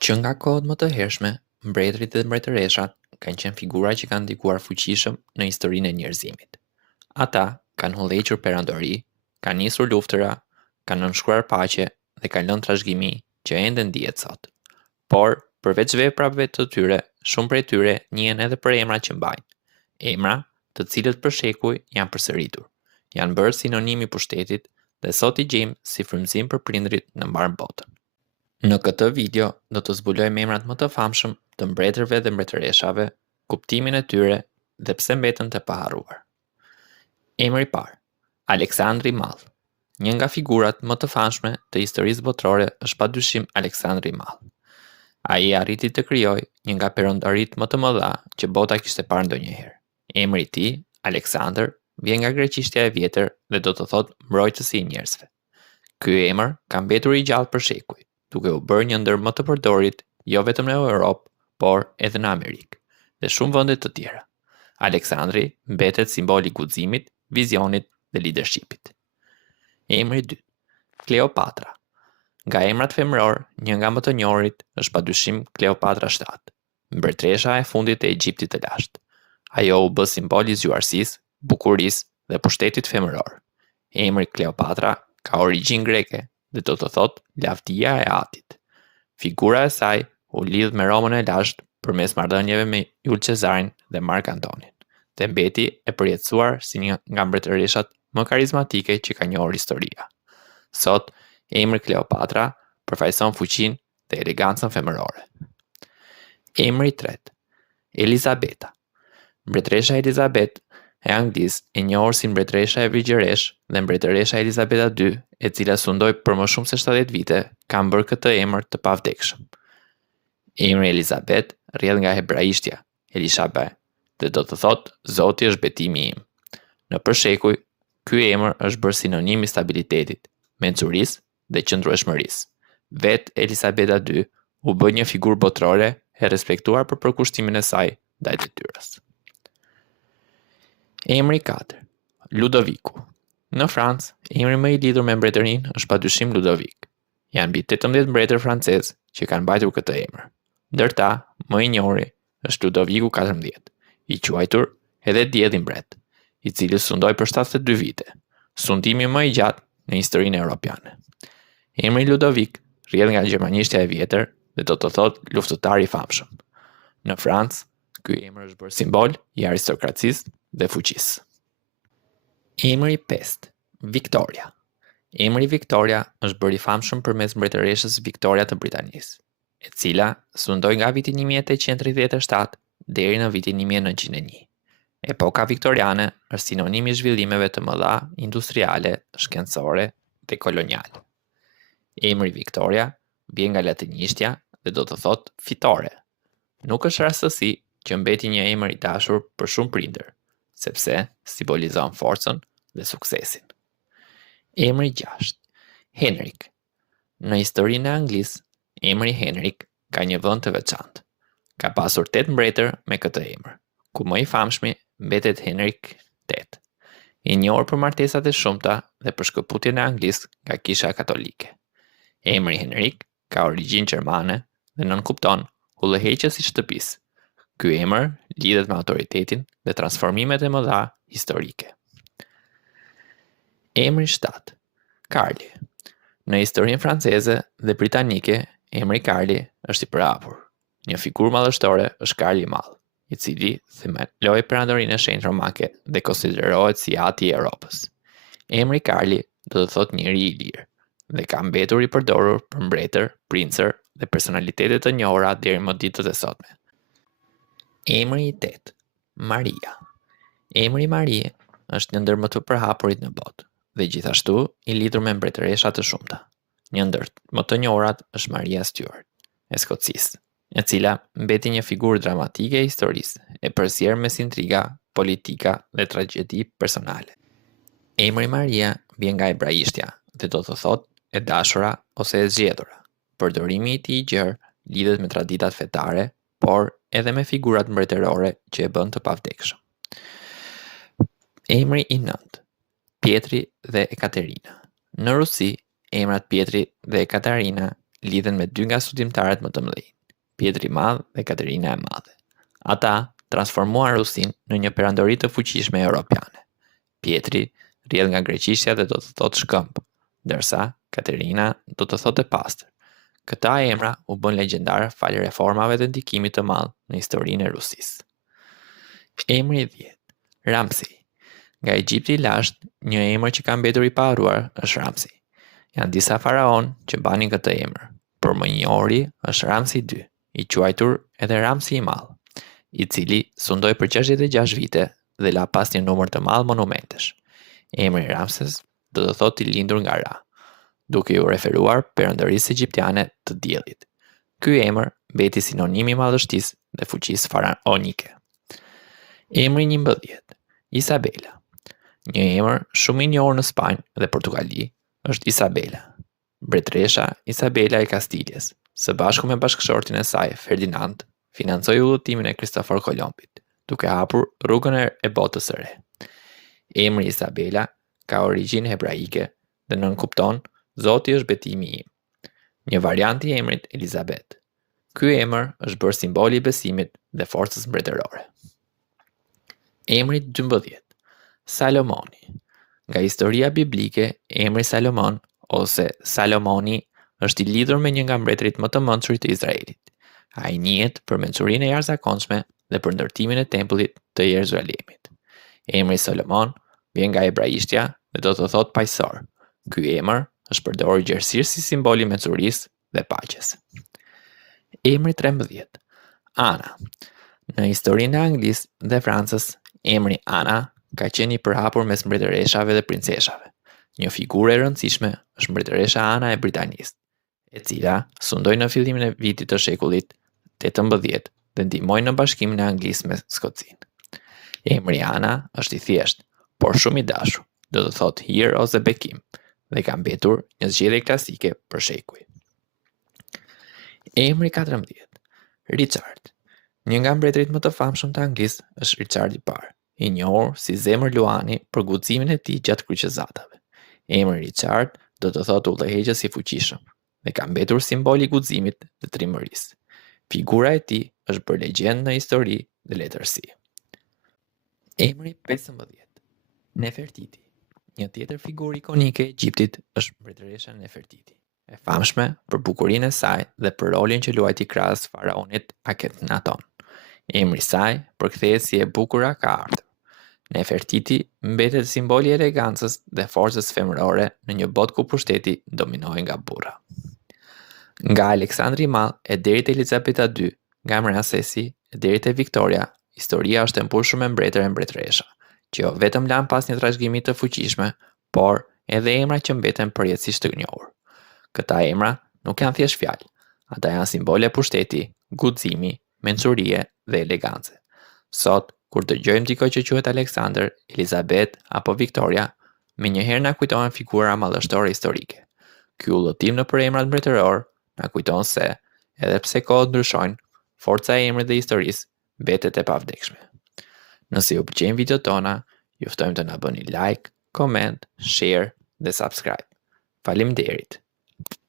Që nga kohët më të hershme, mbretërit dhe mbretëreshat kanë qenë figura që kanë ndikuar fuqishëm në historinë e njerëzimit. Ata kanë udhëhequr perandori, kanë nisur luftëra, kanë nënshkruar paqe dhe kanë lënë trashëgimi që ende ndihet sot. Por, përveç veprave të tyre, shumë prej tyre njihen edhe për emrat që mbajnë. Emra, të cilët për shekuj janë përsëritur, janë bërë sinonim i pushtetit dhe sot i gjejmë si frymëzim për prindrit në mbar botën. Në këtë video do të zbulojmë emrat më të famshëm të mbretërve dhe mbretëreshave, kuptimin e tyre dhe pse mbeten të paharruar. Emri i parë, Aleksandri i Madh. Një nga figurat më të famshme të historisë botërore është padyshim Aleksandri i Madh. Ai arriti të krijojë një nga perandoritë më të mëdha që bota kishte parë ndonjëherë. Emri i tij, Aleksandër, vjen nga greqishtja e vjetër dhe do të thotë mbrojtësi i njerëzve. Ky emër ka mbetur i gjallë për shekuj, duke u bërë një ndër më të përdorit jo vetëm në Europë, por edhe në Amerikë dhe shumë vende të tjera. Aleksandri mbetet simbol i guximit, vizionit dhe leadershipit. Emri i dytë, Kleopatra. Nga emrat femëror, një nga më të njohurit është padyshim Kleopatra 7, mbretëresha e fundit e Egjiptit të lashtë. Ajo u bë simbol i zgjuarësisë, bukurisë dhe pushtetit femëror. Emri Kleopatra ka origjinë greke dhe do të thotë lavdia e atit. Figura e saj u lidh me Romën e lashtë përmes marrëdhënieve me Jul Cezarin dhe Mark Antonin, dhe mbeti e përjetësuar si një nga mbretëreshat më karizmatike që ka njohur historia. Sot, emri Kleopatra përfaqëson fuqinë dhe elegancën femërore. Emri i tretë, Elizabeta. Mbretëresha Elizabeth e Anglisë e njohur si mbretëresha e Vigjeresh dhe mbretëresha Elizabeta II, e cila sundoi për më shumë se 70 vite, ka bërë këtë emër të pavdekshëm. Emri Elizabeth rrjedh nga hebraishtja Elishabe dhe do të thotë Zoti është betimi im. Në përshekuj, ky emër është bërë sinonim i stabilitetit, mençurisë dhe qëndrueshmërisë. Vet Elisabeta II u bë një figurë botërore e respektuar për përkushtimin e saj ndaj detyrës. Emri i katër, Ludoviku. Në Francë, emri më i lidhur me mbretërinë është padyshim Ludovik. Janë mbi 18 mbretër francezë që kanë mbajtur këtë emër. Ndërta, më i njohuri është Ludoviku 14, i quajtur edhe Dielli i mbret, i cili sundoi për 72 vite, sundimi më i gjatë në historinë europiane. Emri Ludovik rrjedh nga gjermanishtja e vjetër dhe do të thotë luftëtar i famshëm. Në Francë, ky emër është bërë simbol i aristokracisë dhe fuqisë. Emri i pestë, Victoria. Emri Victoria është bërë i famshëm përmes mbretëreshës Victoria të Britanisë, e cila sundoi nga viti 1837 deri në vitin 1901. Epoka viktoriane është sinonim i zhvillimeve të mëdha industriale, shkencore dhe koloniale. Emri Victoria vjen nga latinishtja dhe do të thotë fitore. Nuk është rastësi që mbeti një emër i dashur për shumë prindër, sepse simbolizon forcën dhe suksesin. Emri i gjashtë, Henrik. Në historinë e Anglisë, emri Henrik ka një vend të veçantë. Ka pasur 8 mbretër me këtë emër, ku më i famshmi mbetet Henrik VIII, i njohur për martesat e shumta dhe për shkëputjen e Anglisë nga Kisha Katolike. Emri Henrik ka origjinë gjermane dhe nënkupton udhëheqës i shtëpisë. Ky emër lidhet me autoritetin dhe transformimet e mëdha historike. Emri i shtatë, Karli. Në historinë franceze dhe britanike, emri Karli është i përhapur. Një figurë madhështore është Karli i Madh, i cili themeloi perandorinë e shenjtë romake dhe konsiderohet si ati i Europës. Emri Karli do të thotë njeri i lirë dhe ka mbetur i përdorur për mbretër, princër dhe personalitete të njohura deri më ditët e sotme. Emri i tetë, Maria. Emri Marie është një ndër më të përhapurit në botë dhe gjithashtu i lidhur me mbretëresha të shumta. Një ndër më të njohurat është Maria Stuart, e Skocisë, e cila mbeti një figurë dramatike e historisë, e përzierë mes intriga, politika dhe tragjedi personale. Emri Maria vjen nga hebraishtja dhe do të thotë e dashura ose e zgjedhura. Përdorimi i tij i gjerë lidhet me traditat fetare, por edhe me figurat mbretërore që e bën të pavdekshëm. Emri i nëntë, Pietri dhe Ekaterina. Në Rusi, emrat Pietri dhe Ekaterina lidhen me dy nga studimtarët më të mëdhenj, Pjetri i Madh dhe Katerina e Madhe. Ata transformuan Rusinë në një perandori të fuqishme europiane. Pjetri rrjedh nga greqishtja dhe do të thotë shkëmb, ndërsa Katerina do të thotë pastër. Këta emra u bën legjendar fal reformave dhe ndikimit të madh në historinë e Rusisë. Emri i 10, Ramsi. Nga Egjipti i lashtë, një emër që ka mbetur i paharruar është Ramsi. Janë disa faraon që banin këtë emër, por më i njohuri është Ramsi II, i quajtur edhe Ramsi i Madh, i cili sundoi për 66 vite dhe la pas një numër të madh monumentesh. Emri Ramses do të thotë i lindur nga Ra, duke ju referuar perëndërisë egjiptiane të diellit. Ky emër mbeti sinonim i madhështisë dhe fuqisë faraonike. Emri 11, Isabela. Një emër shumë i njohur në Spanjë dhe Portugali është Isabela. Mbretëresha Isabela e Kastiljes, së bashku me bashkëshortin e saj Ferdinand, financoi udhëtimin e Kristofor Kolombit, duke hapur rrugën e botës së re. Emri Isabela ka origjinë hebraike dhe nënkupton Zoti është betimi im. Një variant i emrit Elizabeth. Ky emër është bërë simboli i besimit dhe forcës mbretërore. Emri 12, Salomoni. Nga historia biblike, emri Salomon ose Salomoni është i lidhur me një nga mbretërit më të mençur të Izraelit. Ai njihet për mençurinë e jashtëzakonshme dhe për ndërtimin e tempullit të Jeruzalemit. Emri Salomon vjen nga hebraishtja dhe do të thotë paqësor. Ky emër është përdorur gjerësisht si simbol i mençurisë dhe paqes. Emri 13, Ana. Në historinë e Anglisë dhe Francës, emri Ana ka qenë i përhapur mes mbretëreshave dhe princeshave. Një figurë e rëndësishme është mbretëresha Ana e Britanisë, e cila sundoi në fillimin e vitit të shekullit 18 dhe ndihmoi në bashkimin e Anglisë me Skocinë. Emri Ana është i thjeshtë, por shumë i dashur, do të thotë hir ose bekim, dhe ka mbetur një zgjedhje klasike për shekuj. Emri 14, Richard. Një nga mbretërit më të famshëm të Anglisë është Richard i parë, i njohur si zemër luani për guximin e tij gjatë kryqëzatave. Emri Richard do të thotë udhëheqës i fuqishëm dhe ka mbetur simbol i guximit dhe trimërisë. Figura e tij është bërë legjendë në histori dhe letërsi. Emri 15, Nefertiti. Një tjetër figurë ikonike e Egjiptit është mbretëresha Nefertiti, e famshme për bukurinë e saj dhe për rolin që luajti krahas faraonit Akhenaton. Emri i saj përkthehet si e bukura ka ardhur. Nefertiti mbetet simboli i elegancës dhe forcës femërore në një botë ku pushteti dominohej nga burra. Nga Aleksandri i Madh e deri te Elizabeta II, nga Ramsesi e deri te Victoria, historia është e mbushur me mbretër e mbretëresha, që jo vetëm lanë pas një trashëgimi të fuqishme, por edhe emra që mbeten përjetësisht të njohur. Këta emra nuk janë thjesht fjalë, ata janë simbole pushteti, guximi, mençurie dhe elegance. Sot, kur dëgjojmë dikë që quhet Alexander, Elizabeth apo Victoria, menjëherë na kujtohen figura madhështore historike. Ky udhëtim nëpër emrat mbretëror na kujton se, edhe pse kohët ndryshojnë, forca e emrit dhe historisë mbetet e pavdekshme. Nëse ju pëlqejnë videot tona, ju ftojmë të na bëni like, comment, share dhe subscribe. Faleminderit.